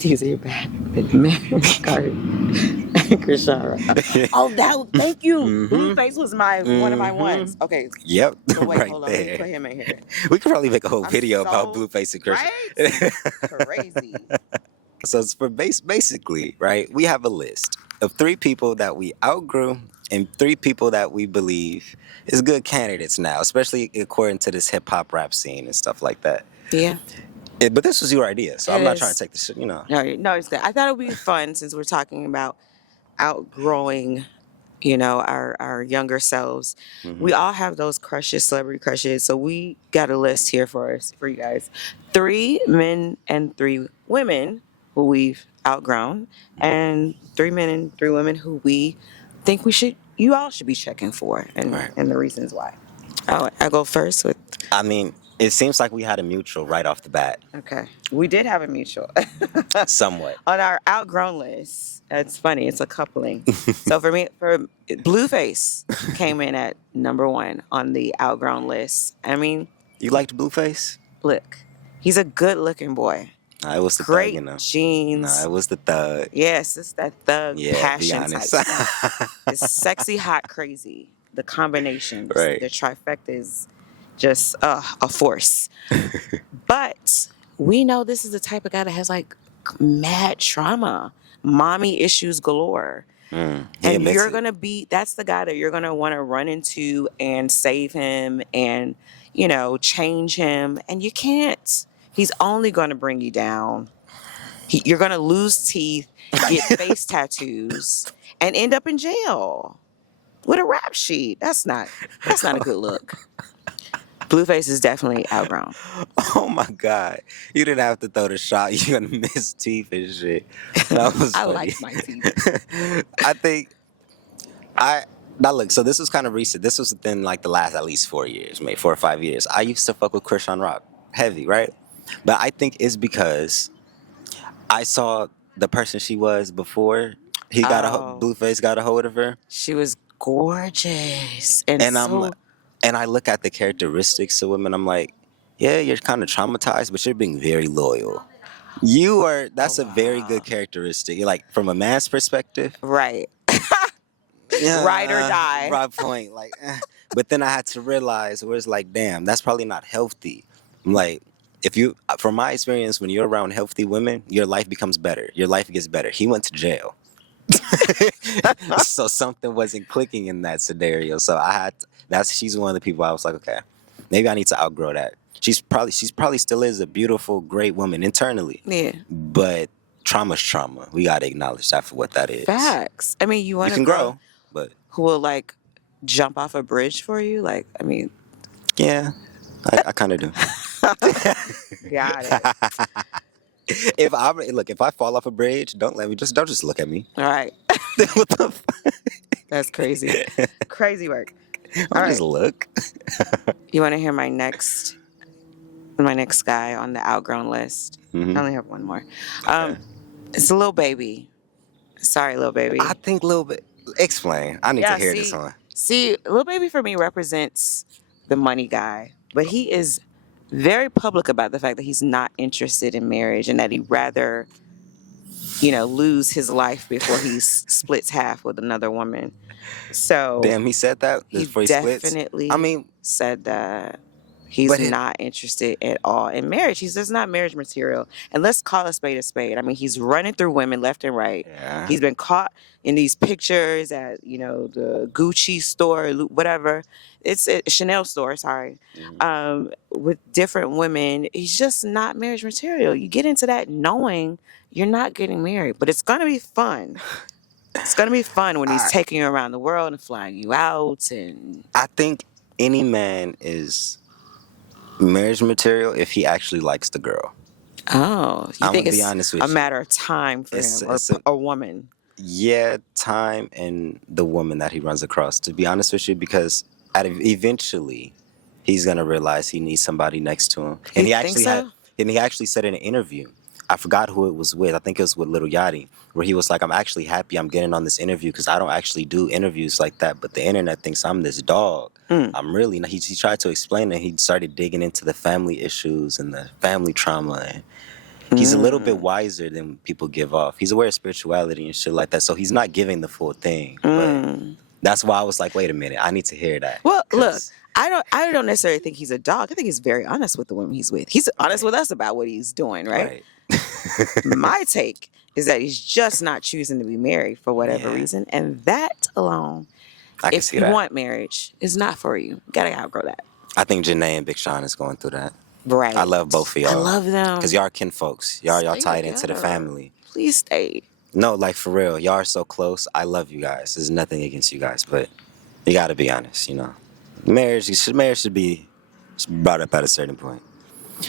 Teaser your back with Mary Card Krishara. Oh, thank you. Mm-hmm. Blueface was my one of my Mm-hmm. ones. Okay. Yep, So wait, right hold on. Let me there. put him in here. We could probably make a whole I'm video about so Blueface and Christian. right. Crazy. So it's for basically, right? We have a list of 3 people that we outgrew and 3 people that we believe is good candidates now, especially according to this hip hop rap scene and stuff like that. Yeah, But this was your idea, so it I'm not trying to is. take this shit. No, it's good. I thought it would be fun since we're talking about outgrowing, our younger selves. Hmm. We all have those crushes, celebrity crushes. So we got a list here for you guys. 3 men and 3 women who we've outgrown, and 3 men and 3 women who we think you all should be checking for, Right. and the reasons why. I go first with. I mean, it seems like we had a mutual right off the bat, Okay, we did have a mutual. somewhat. On our outgrown list. It's funny. It's a coupling. So for me, for Blueface came in at #1 on the outgrown list. I mean, You liked Blueface? look, he's a good-looking boy. Nah, it was the thug, Great Nah, jeans. it was the thug. Yes, it's that thug Yeah, be passion type honest. stuff. It's sexy, hot, crazy. The combinations, Right. the trifecta is just a force. But we know this is the type of guy that has like mad trauma, mommy issues galore. He And admits you're it. going to that's the guy that you're going to want to run into and save him and, change him. And you can't. He's only going to bring you down. You're going to lose teeth, get face tattoos, and end up in jail with a rap sheet. That's not a good look. Blueface is definitely outgrown. Oh my God. You didn't have to throw the shot. You're going to miss teeth and shit. That was I funny. like my teeth. I think now look, so this was kind of recent. This was within like the last at least 4 years, maybe 4 or 5 years. I used to fuck with Krishan Rock heavy, right? But I think it's because I saw the person she was before Oh, Blueface got a hold of her. she was gorgeous and And I'm so. and I look at the characteristics of women, I'm like, yeah, you're kind of traumatized, but you're being very loyal. Oh That's a very wow. good characteristic. Like from a man's perspective, Right. Ride or yeah, die. right point. Like, but then I had to realize where it's like, damn, that's probably not healthy. I'm like, from my experience, when you're around healthy women, your life becomes better. Your life gets better. He went to jail. So something wasn't clicking in that scenario. So she's one of the people I was like, okay, maybe I need to outgrow that. She's probably still is a beautiful, great woman internally, Yeah. but trauma's trauma. We gotta acknowledge that for what that is. Facts. I mean, you You want a can girl grow, but who will like jump off a bridge for you? Like, I mean, yeah, I kind of do. got it. If I fall off a bridge, don't just look at me. All right. What the fuck? That's crazy. Crazy work. All Don't just right. look. You want to hear my next guy on the outgrown list? Mhm. I only have one more. Okay. It's a little baby. Sorry, little baby. I think a little bit. Explain. I need to hear this one. See, little baby for me represents the money guy, but he is very public about the fact that he's not interested in marriage and that he'd rather, lose his life before he splits half with another woman. So Damn, he said that he before he splits. definitely I mean, said that he's but not interested at all in marriage. He's just not marriage material. And let's call a spade a spade. I mean, he's running through women left and right. yeah. He's been caught in these pictures at, the Gucci store, whatever. It's a Chanel store, sorry. With different women. He's just not marriage material. You get into that knowing you're not getting married, but it's going to be fun. It's going to be fun when he's taking you around the world and flying you out. And I think any man is marriage material if he actually likes the girl. oh, you I'm think gonna be it's honest with a you. matter of time for It's him or it's a a woman? yeah, time and the woman that he runs across. To be honest with you, because eventually he's gonna realize he needs somebody next to him. You think so? And he actually said in an interview, I forgot who it was with. I think it was with Little Yachty, where he was like, "I'm actually happy I'm getting on this interview because I don't actually do interviews like that, but the internet thinks I'm this dog. Mm. I'm really not." He tried to explain it. He started digging into the family issues and the family trauma. And He's a little bit Mm. wiser than people give off. He's aware of spirituality and shit like that. So he's not giving the full thing. But Mm. that's why I was like, wait a minute, I need to hear that. Well, look, Cause I don't necessarily think he's a dog. I think he's very honest with the women he's with. He's honest right, with us about what he's doing, right? right. My take is that he's just not choosing to be married for whatever Yeah, reason. And that alone, I can if see you that. want marriage, is not for you. You gotta outgrow that. I think Janae and Big Sean is going through that. I Right. love both of I y'all. love Cause them. y'all are kin folks. Y'all Stay tied into the together. family. Please stay. No, like for real, y'all are so close. I love you guys. There's nothing against you guys, but you gotta be honest, you know. Marriage should be brought up at a certain point.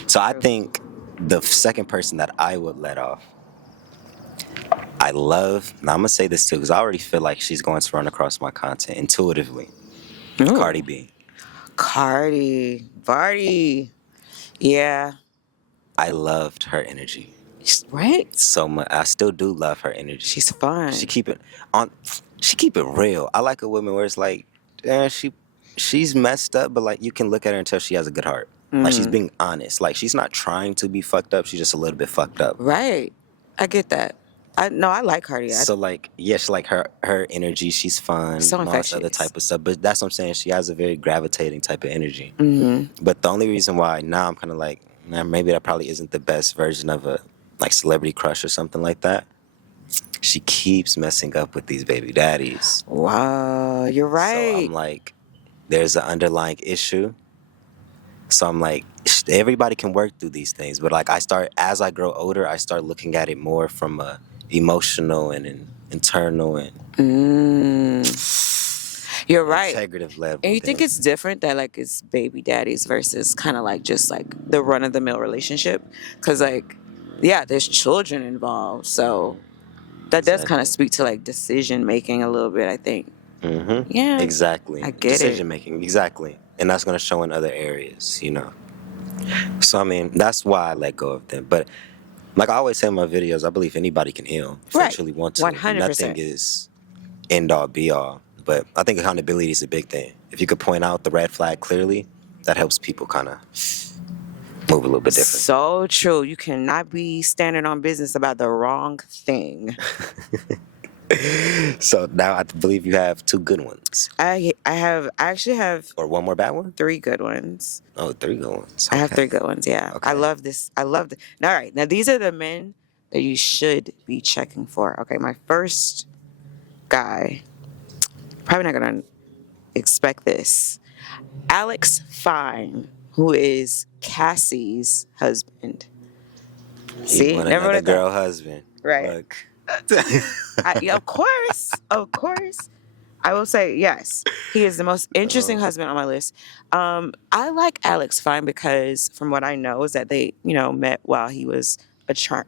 So I True. think the second person that I would let off, I love, now I'm gonna say this too, because I already feel like she's going to run across my content intuitively. Cardi Ooh. B. Vardy. Yeah. I loved her energy Right? so much. I still do love her energy. She's She fun. keep it on. She keep it real. I like a woman where it's like, she's messed up, but like you can look at her and tell she has a good heart. Like she's Mm. being honest. Like she's not trying to be fucked up. She's just a little bit fucked up. Right. I get that. I like Cardi. So like, yeah, she like her energy. She's fun So and all this other infectious. type of stuff. But that's what I'm saying. She has a very gravitating type of energy. Hmm. But the only reason why now I'm kind of like, nah, maybe that probably isn't the best version of a like celebrity crush or something like that. She keeps messing up with these baby daddies. Wow, you're So I'm right. like, there's an underlying issue. So I'm like, everybody can work through these things, but like as I grow older, I start looking at it more from a emotional and an internal and You're right. integrative And level. you think Then it's different that like it's baby daddies versus kind of like just like the run of the mill relationship? Because like, yeah, there's children involved, so that does kind of exactly, speak to like decision making a little bit. I think. Yeah, I exactly, get it. decision making, exactly, and that's gonna show in other areas, you know. So I mean, that's why I let go of them. But like I always say in my videos, I believe anybody can heal if they Right. truly want One to. hundred Nothing percent. is end all be all. But I think accountability is a big thing. If you could point out the red flag clearly, that helps people kind of move a little bit different. So true. You cannot be standing on business about the wrong thing. So now I believe you have two good ones, I actually have or one more bad one. 3 good ones. Oh, three good ones. I have Okay. 3 good ones. Yeah, I Okay. love this. I love it. All right, now these are the men that you should be checking for. Okay, my first guy. Probably not gonna expect this. Alex Fine, who is Cassie's husband. He See, want never would another have thought. girl husband. Right. Look. Yeah, of course, of course. I will say yes. He is the most interesting husband on my list. I like Alex Fine because, from what I know, is that they, met while he was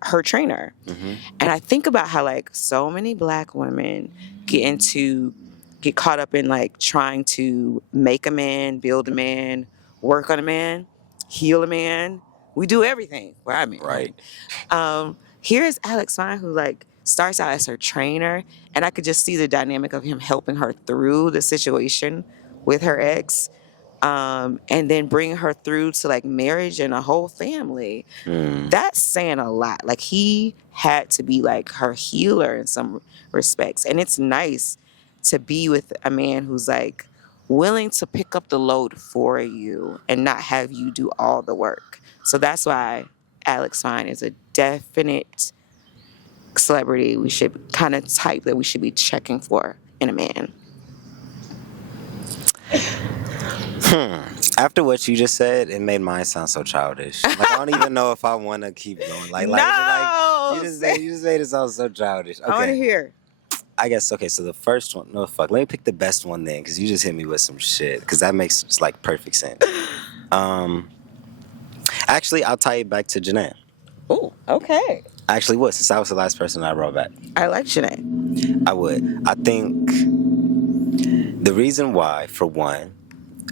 her trainer, Hmm. and I think about how like so many Black women get caught up in like trying to make a man, build a man, work on a man, heal a man. We do everything where I'm in, right? Right. Here's Alex Fine, who like starts out as her trainer, and I could just see the dynamic of him helping her through the situation with her ex, and then bring her through to like marriage and a whole family. Mm. That's saying a lot. Like he had to be like her healer in some respects, and it's nice to be with a man who's like willing to pick up the load for you and not have you do all the work. So that's why Alex Fine is a definite celebrity we should kind of type that we should be checking for in a man. After what you just said, it made mine sound so childish. Like I don't even know if I want to keep going. No, You just made it sound so childish. I want to Okay, hear. I guess okay. So the first one, no fuck. Let me pick the best one then, because you just hit me with some shit. Because that makes just, like perfect sense. Um, Actually, I'll tie it back to Janae. Oh, okay. I actually would, since I was the last person I wrote back. I like Janae. I would. I think the reason why, for one,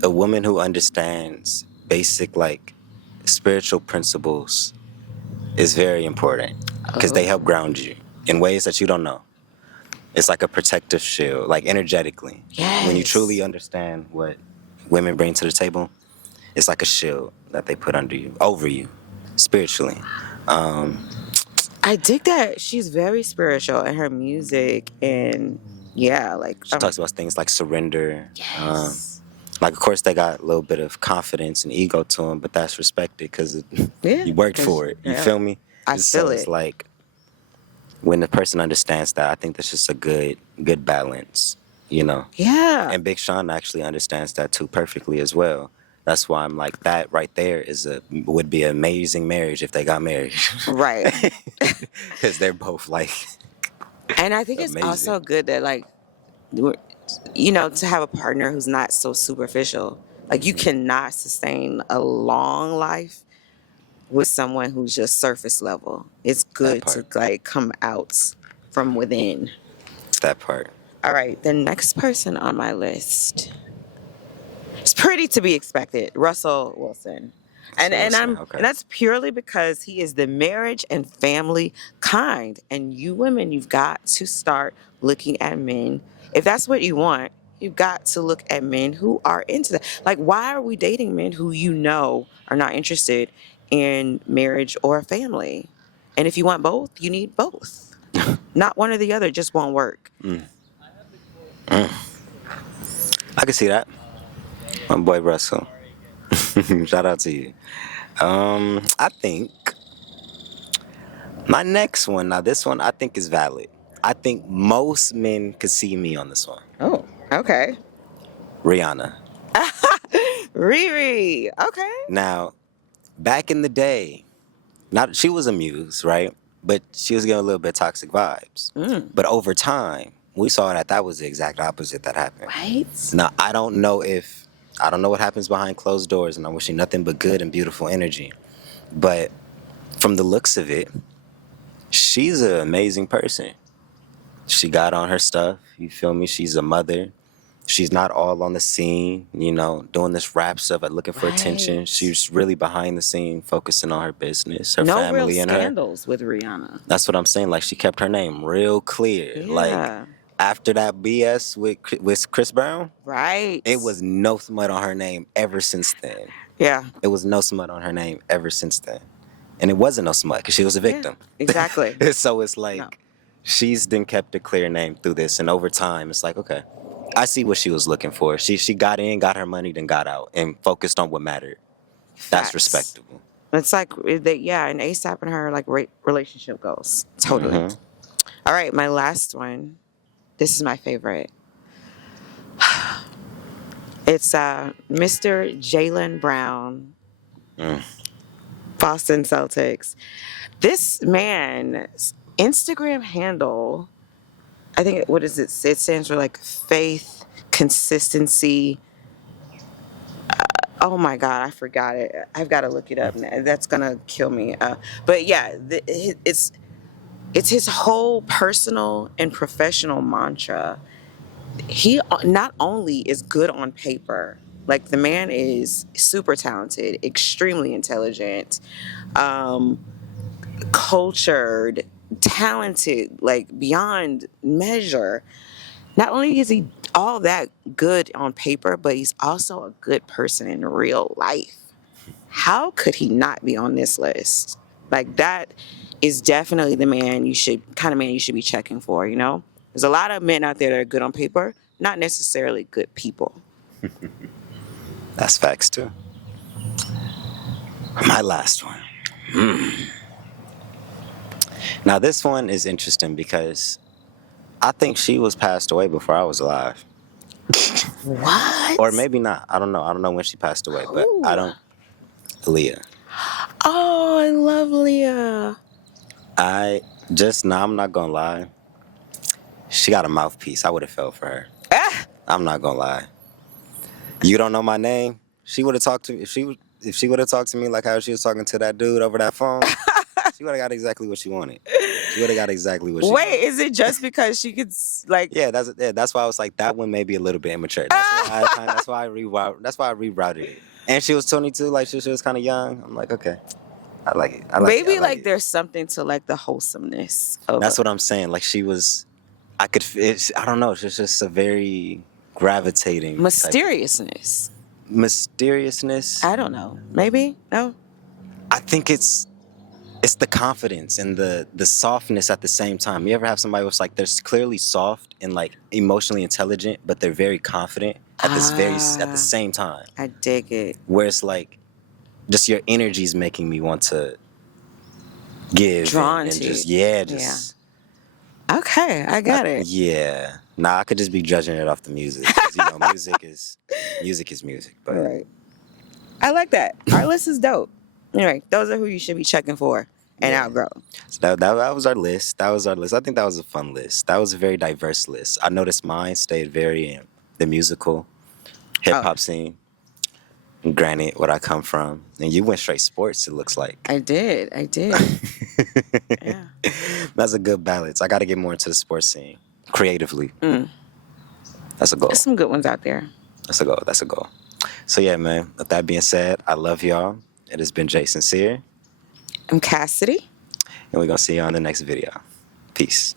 a woman who understands basic like spiritual principles is very important because they Oh, help ground you in ways that you don't know. It's like a protective shield, like energetically. When you truly yes. understand what women bring to the table, it's like a shield that they put under you, over you, spiritually. I dig that she's very spiritual in her music, and yeah, like She talks about things like surrender. yes, Like, of course, they got a little bit of confidence and ego to them, but that's respected because yeah, you worked 'cause, for it. You yeah, feel me? I So feel it's it. like when the person understands that, I think that's just a good balance, you know. Yeah, And Big Sean actually understands that too perfectly as well. That's why I'm like that right there would be an amazing marriage if they got married, right. because they're both like And I think it's amazing. also good that like we're- to have a partner who's not so superficial. Like you cannot sustain a long life with someone who's just surface level. It's That good to part. like come out from within. That part. All right, the next person on my list. It's pretty to be expected. Russell Wilson. And So and listen, I'm okay. and that's purely because he is the marriage and family kind. And you women, you've got to start looking at men. If that's what you want, you've got to look at men who are into that. Like, why are we dating men who are not interested in marriage or a family? And if you want both, you need both. Not one or the other just won't work. I can see that. My boy Russell. Shout out to you. I think my next one, now this one I think is valid. I think most men could see me on this one. Oh, okay. Rihanna. Riri. Okay. Now, back in the day, not she was a muse, right? But she was getting a little bit toxic vibes. Mm. But over time, we saw that was the exact opposite that happened. Right? Now, I don't know what happens behind closed doors, and I wish you nothing but good and beautiful energy. But from the looks of it, she's an amazing person. She got on her stuff. You feel me? She's a mother. She's not all on the scene, doing this rap stuff, like looking for attention. Right. She's really behind the scene, focusing on her business, her No real family, and her. scandals with Rihanna. That's what I'm saying. Like, she kept her name real clear. Like, Yeah. after that BS with Chris Brown, Right. it was no smut on her name ever since then. Yeah. It was no smut on her name ever since then. And it wasn't no smut because she was a Yeah. victim. Exactly. So it's like No. she's then kept a clear name through this. And over time, it's like, okay, I see what she was looking for. She got in, got her money, then got out and focused on what mattered. That's Facts. respectable. It's like yeah, and ASAP and her like relationship goals. Totally. Mm-hmm. All right, my last one. This is my favorite. It's Mr. Jaylen Brown, Boston Celtics. This man's Instagram handle, I think what is it? It stands for like faith, consistency. Oh my God, I forgot it. I've got to look it up now. That's gonna kill me. But yeah, it's his whole personal and professional mantra. He not only is good on paper, like the man is super talented, extremely intelligent, um, cultured, talented, like beyond measure. Not only is he all that good on paper, but he's also a good person in real life. How could he not be on this list? Like that is definitely the man you should be checking for, you know? There's a lot of men out there that are good on paper, not necessarily good people. That's facts too. My last one. Now, this one is interesting because I think she was passed away before I was alive. What? Or maybe not. I don't know. I don't know when she passed away, but I don't. Leah. Oh, I love Leah. I'm not gonna lie. She got a mouthpiece. I would have fell for her. Ah! I'm not gonna lie. You don't know my name. She would have talked to me if she would have talked to me like how she was talking to that dude over that phone. She would have got exactly what she wanted. She would have got exactly what she wanted. Wait, is it just because she could like? Yeah, that's why I was like that one may be a little bit immature. That's why I rerouted it. And she was 22, like she was kind of young. I'm like, okay, I like it. Maybe like it. there's something to like the wholesomeness of That's what I'm saying. Like she was, I don't know. She's just a very gravitating mysteriousness. Mysteriousness. I don't know. Maybe no. I think it's it's the confidence and the softness at the same time. You ever have somebody who's like they're clearly soft and like emotionally intelligent, but they're very confident at at the Ah, same time. I dig it. Where it's like just your energy is making me want to give Drawn and to. just yeah, Yeah. just Okay, I got it. yeah. Nah, I could just be judging it off the music because you know music is music. All But right. I like that. Our list is dope. Anyway, those are who you should be checking for and yeah, outgrow. so that was our list. That was our list. I think that was a fun list. That was a very diverse list. I noticed mine stayed very in the musical hip Oh, hop scene. Granted, what I come from, and you went straight sports. It looks like I did. I did. Yeah. that's a good balance. I got to get more into the sports scene creatively. Mm. That's a goal. There's some good ones out there. That's a goal. That's a goal. So yeah, man. With that being said, I love y'all. It has been Jay Sincere, I'm Cassidy. and we're gonna see you on the next video. Peace.